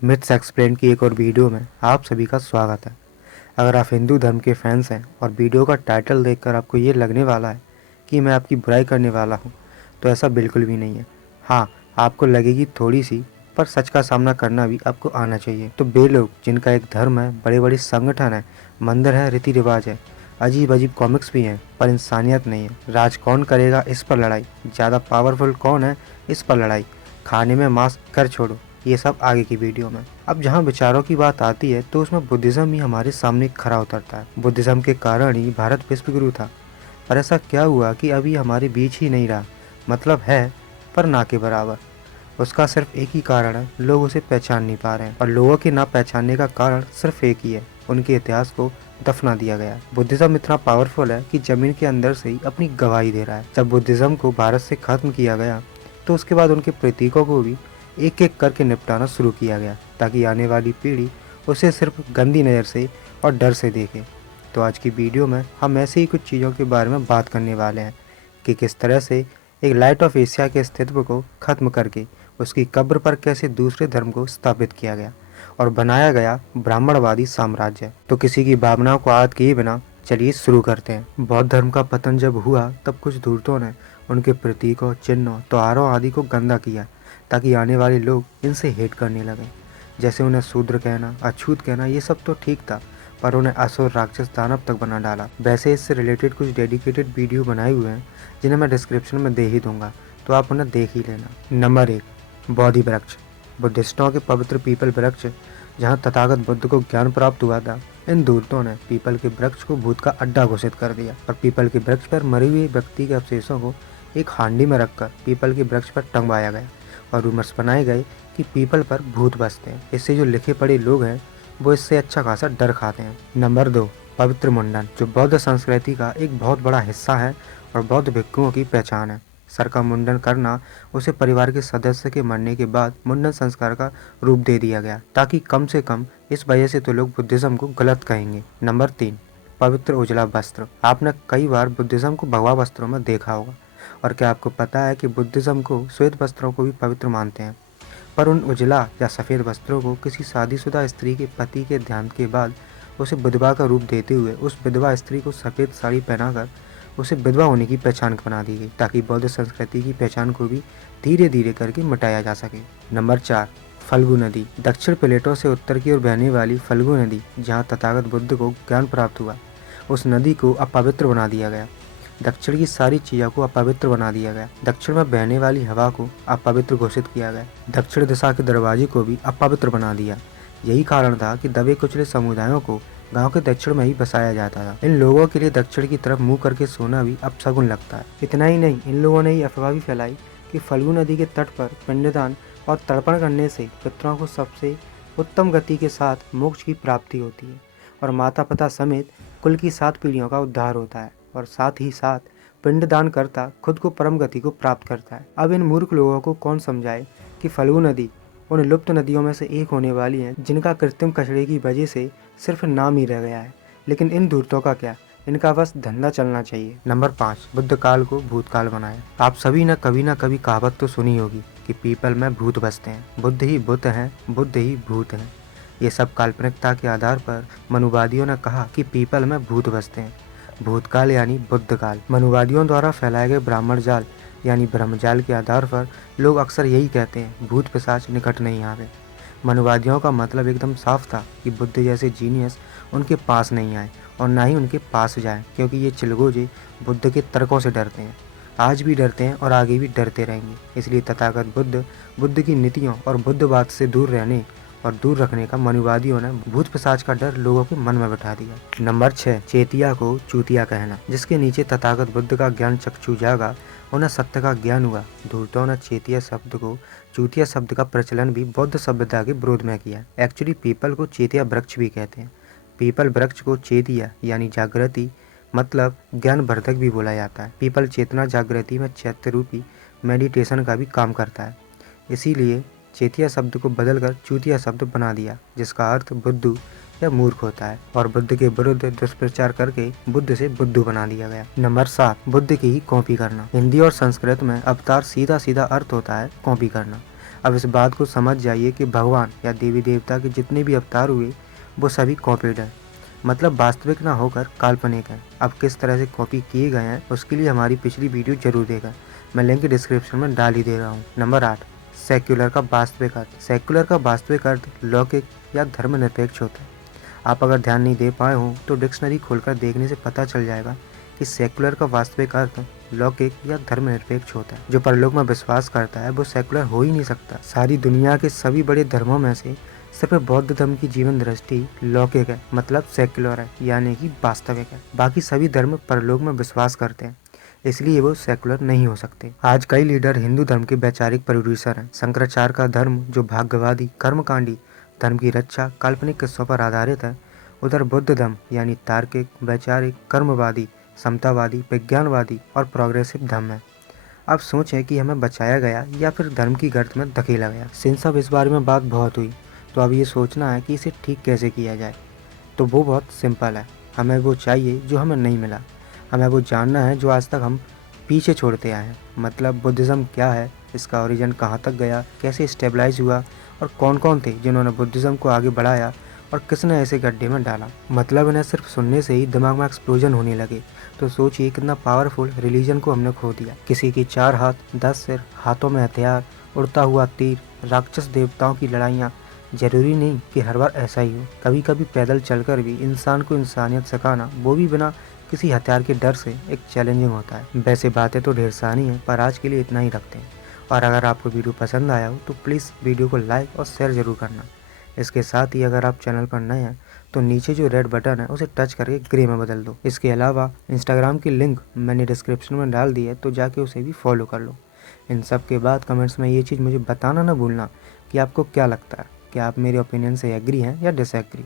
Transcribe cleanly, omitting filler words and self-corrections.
Myths explain की एक और वीडियो में आप सभी का स्वागत है। अगर आप हिंदू धर्म के फैंस हैं और वीडियो का टाइटल देखकर आपको ये लगने वाला है कि मैं आपकी बुराई करने वाला हूँ, तो ऐसा बिल्कुल भी नहीं है। हाँ, आपको लगेगी थोड़ी सी, पर सच का सामना करना भी आपको आना चाहिए। तो वे लोग जिनका एक धर्म है, बड़े बड़े संगठन है, मंदिर है, रीति रिवाज है, अजीब अजीब कॉमिक्स भी हैं, पर इंसानियत नहीं है। राज कौन करेगा इस पर लड़ाई, ज़्यादा पावरफुल कौन है इस पर लड़ाई, खाने में मांस कर छोड़ो, ये सब आगे की वीडियो में। अब जहाँ विचारों की बात आती है तो उसमें बुद्धिज्म ही हमारे सामने खरा उतरता है। बुद्धिज्म के कारण ही भारत विश्व गुरु था, पर ऐसा क्या हुआ कि अभी हमारे बीच ही नहीं रहा। मतलब है, पर ना के बराबर। उसका सिर्फ एक ही कारण है, लोग उसे पहचान नहीं पा रहे हैं, और लोगों के ना पहचानने का कारण सिर्फ एक ही है, उनके इतिहास को दफना दिया गया। बुद्धिज्म इतना पावरफुल है कि जमीन के अंदर से ही अपनी गवाही दे रहा है। जब बुद्धिज्म को भारत से खत्म किया गया तो उसके बाद उनके प्रतीकों को भी एक एक करके निपटाना शुरू किया गया, ताकि आने वाली पीढ़ी उसे सिर्फ गंदी नज़र से और डर से देखे। तो आज की वीडियो में हम ऐसे ही कुछ चीज़ों के बारे में बात करने वाले हैं कि किस तरह से एक लाइट ऑफ एशिया के अस्तित्व को खत्म करके उसकी कब्र पर कैसे दूसरे धर्म को स्थापित किया गया और बनाया गया ब्राह्मणवादी साम्राज्य। तो किसी की भावनाओं को आद किए बिना चलिए शुरू करते हैं। बौद्ध धर्म का पतन जब हुआ तब कुछ धूर्तों ने उनके प्रतीकों, चिन्हों, त्योहारों आदि को गंदा किया, ताकि आने वाले लोग इनसे हेट करने लगे। जैसे उन्हें शूद्र कहना, अछूत कहना, ये सब तो ठीक था, पर उन्हें असुर, राक्षस, दानव तक बना डाला। वैसे इससे रिलेटेड कुछ डेडिकेटेड वीडियो बनाए हुए हैं जिन्हें मैं डिस्क्रिप्शन में दे ही दूंगा, तो आप उन्हें देख ही लेना। नंबर 1, बोधि वृक्ष। बुद्धिस्टों के पवित्र पीपल वृक्ष, जहाँ तथागत बुद्ध को ज्ञान प्राप्त हुआ था, इन दूतों ने पीपल के वृक्ष को भूत का अड्डा घोषित कर दिया और पीपल के वृक्ष पर मरे हुए व्यक्ति के अवशेषों को एक हांडी में रखकर पीपल के वृक्ष पर टंगवाया गया और रूमर्स बनाए गए कि पीपल पर भूत बसते हैं। इससे जो लिखे पढ़े लोग हैं वो इससे अच्छा खासा डर खाते हैं। नंबर 2, पवित्र मुंडन, जो बौद्ध संस्कृति का एक बहुत बड़ा हिस्सा है और बौद्ध भिक्षुओं की पहचान है। सर का मुंडन करना उसे परिवार के सदस्य के मरने के बाद मुंडन संस्कार का रूप दे दिया गया, ताकि कम से कम इस वजह से तो लोग बुद्धिज्म को गलत कहेंगे। नंबर 3, पवित्र उजला वस्त्र। आपने कई बार बुद्धिज्म को भगवा वस्त्रों में देखा होगा, और क्या आपको पता है कि बुद्धिज्म को श्वेत वस्त्रों को भी पवित्र मानते हैं, पर उन उजला या सफ़ेद वस्त्रों को किसी शादीशुदा स्त्री के पति के ध्यान के बाद उसे विधवा का रूप देते हुए उस विधवा स्त्री को सफ़ेद साड़ी पहनाकर उसे विधवा होने की पहचान बना दी गई, ताकि बौद्ध संस्कृति की पहचान को भी धीरे धीरे करके मिटाया जा सके। नंबर 4, फल्गु नदी। दक्षिण प्लेटो से उत्तर की ओर बहने वाली फल्गु नदी, जहाँ तथागत बुद्ध को ज्ञान प्राप्त हुआ, उस नदी को अपवित्र बना दिया गया। दक्षिण की सारी चीज़ों को अपवित्र बना दिया गया। दक्षिण में बहने वाली हवा को अपवित्र घोषित किया गया। दक्षिण दिशा के दरवाजे को भी अपवित्र बना दिया। यही कारण था कि दबे कुचले समुदायों को गांव के दक्षिण में ही बसाया जाता था। इन लोगों के लिए दक्षिण की तरफ मुंह करके सोना भी अपशगुन लगता है। इतना ही नहीं, इन लोगों ने ये अफवाह भी फैलाई कि फल्गु नदी के तट पर पिंडदान और तर्पण करने से पितरों को सबसे उत्तम गति के साथ मोक्ष की प्राप्ति होती है और माता पिता समेत कुल की 7 पीढ़ियों का उद्धार होता है, और साथ ही साथ पिंडदान करता खुद को परम गति को प्राप्त करता है। अब इन मूर्ख लोगों को कौन समझाए कि फल्गु नदी उन लुप्त नदियों में से एक होने वाली है जिनका कृत्रिम कचड़े की वजह से सिर्फ नाम ही रह गया है। लेकिन इन धूर्तों का क्या, इनका बस धंधा चलना चाहिए। नंबर 5, बुद्ध काल को भूतकाल बनाया। आप सभी ने कभी ना कभी कहावत तो सुनी होगी कि पीपल में भूत बसते हैं, बुद्ध ही बुत हैं, बुद्ध ही भूत हैं। ये सब काल्पनिकता के आधार पर मनुवादियों ने कहा कि पीपल में भूत बसते हैं। भूतकाल यानी बुद्धकाल। मनुवादियों द्वारा फैलाए गए ब्राह्मण जाल यानी ब्रह्मजाल के आधार पर लोग अक्सर यही कहते हैं, भूत पिशाच निकट नहीं आवे। मनुवादियों का मतलब एकदम साफ था कि बुद्ध जैसे जीनियस उनके पास नहीं आए और ना ही उनके पास जाए, क्योंकि ये चिलगोजे बुद्ध के तर्कों से डरते हैं, आज भी डरते हैं और आगे भी डरते रहेंगे। इसलिए तथागत बुद्ध की नीतियों और बुद्धवाद से दूर रहने और दूर रखने का मनुवादियों ने भूत पिशाच का डर लोगों के मन में बैठा दिया। नंबर 6, चेतिया को चूतिया कहना। जिसके नीचे तथागत बुद्ध का ज्ञान चक्षु जागा, उन्हें सत्य का ज्ञान हुआ। धूर्तों ने चेतिया शब्द को चूतिया शब्द का प्रचलन भी बौद्ध सभ्यता के विरोध में किया। एक्चुअली पीपल को चेतिया वृक्ष भी कहते हैं। पीपल वृक्ष को चेतिया यानी जागृति मतलब ज्ञान वर्धक भी बोला जाता है। पीपल चेतना जागृति में चैत्य रूपी मेडिटेशन का भी काम करता है। इसीलिए चेतिया शब्द को बदलकर चूतिया शब्द बना दिया, जिसका अर्थ बुद्धू या मूर्ख होता है, और बुद्ध के विरुद्ध दुष्प्रचार करके बुद्ध से बुद्धू बना दिया गया। नंबर 7, बुद्ध की ही कॉपी करना। हिंदी और संस्कृत में अवतार सीधा सीधा अर्थ होता है कॉपी करना। अब इस बात को समझ जाइए कि भगवान या देवी देवता के जितने भी अवतार हुए वो सभी कॉपीड हैं, मतलब वास्तविक ना होकर काल्पनिक हैं। अब किस तरह से कॉपी किए गए हैं उसके लिए हमारी पिछली वीडियो जरूर देखा, मैं लिंक डिस्क्रिप्शन में डाल ही दे रहा हूँ। नंबर 8, सेक्युलर का वास्तविक अर्थ। सेक्युलर का वास्तविक अर्थ लौकिक या धर्मनिरपेक्ष होता है। आप अगर ध्यान नहीं दे पाए हो तो डिक्शनरी खोलकर देखने से पता चल जाएगा कि सेक्युलर का वास्तविक अर्थ लौकिक या धर्मनिरपेक्ष होता है। जो परलोक में विश्वास करता है वो सेक्युलर हो ही नहीं सकता। सारी दुनिया के सभी बड़े धर्मों में से सिर्फ बौद्ध धर्म की जीवन दृष्टि लौकिक है, मतलब सेक्युलर है, यानी कि वास्तविक है। बाकी सभी धर्म परलोक में विश्वास करते हैं, इसलिए वो सेकुलर नहीं हो सकते। आज कई लीडर हिंदू धर्म के वैचारिक प्रोड्यूसर हैं। शंकराचार्य का धर्म जो भाग्यवादी कर्मकांडी धर्म की रक्षा काल्पनिक किस्सों पर आधारित है, उधर बुद्ध धर्म यानी तार्किक वैचारिक कर्मवादी समतावादी विज्ञानवादी और प्रोग्रेसिव धर्म है। अब सोचें कि हमें बचाया गया या फिर धर्म की गर्त में धकेला गया। सिंस अब इस बारे में बात बहुत हुई तो अब ये सोचना है कि इसे ठीक कैसे किया जाए। तो वो बहुत सिंपल है, हमें वो चाहिए जो हमें नहीं मिला। हमें वो जानना है जो आज तक हम पीछे छोड़ते आए हैं। मतलब बुद्धिज़्म क्या है, इसका ओरिजिन कहाँ तक गया, कैसे स्टेबलाइज हुआ और कौन कौन थे जिन्होंने बुद्धिज़्म को आगे बढ़ाया और किसने ऐसे गड्ढे में डाला। मतलब इन्हें सिर्फ सुनने से ही दिमाग में एक्सप्लोजन होने लगे। तो सोचिए कितना पावरफुल रिलीजन को हमने खो दिया। किसी की 4 हाथ 10 सिर, हाथों में हथियार, उड़ता हुआ तीर, राक्षस देवताओं की लड़ाइयाँ। जरूरी नहीं कि हर बार ऐसा ही हो, कभी कभी पैदल चलकर भी इंसान को इंसानियत सिखाना, वो भी बिना किसी हथियार के डर से, एक चैलेंजिंग होता है। वैसे बातें तो ढेर सारी हैं पर आज के लिए इतना ही रखते हैं। और अगर आपको वीडियो पसंद आया हो तो प्लीज़ वीडियो को लाइक और शेयर ज़रूर करना। इसके साथ ही अगर आप चैनल पर नए हैं तो नीचे जो रेड बटन है उसे टच करके ग्रे में बदल दो। इसके अलावा इंस्टाग्राम की लिंक मैंने डिस्क्रिप्शन में डाल दी है, तो जाके उसे भी फॉलो कर लो। इन सब के बाद कमेंट्स में ये चीज़ मुझे बताना ना भूलना कि आपको क्या लगता है, क्या आप मेरे ओपिनियन से एग्री हैं या डिसएग्री।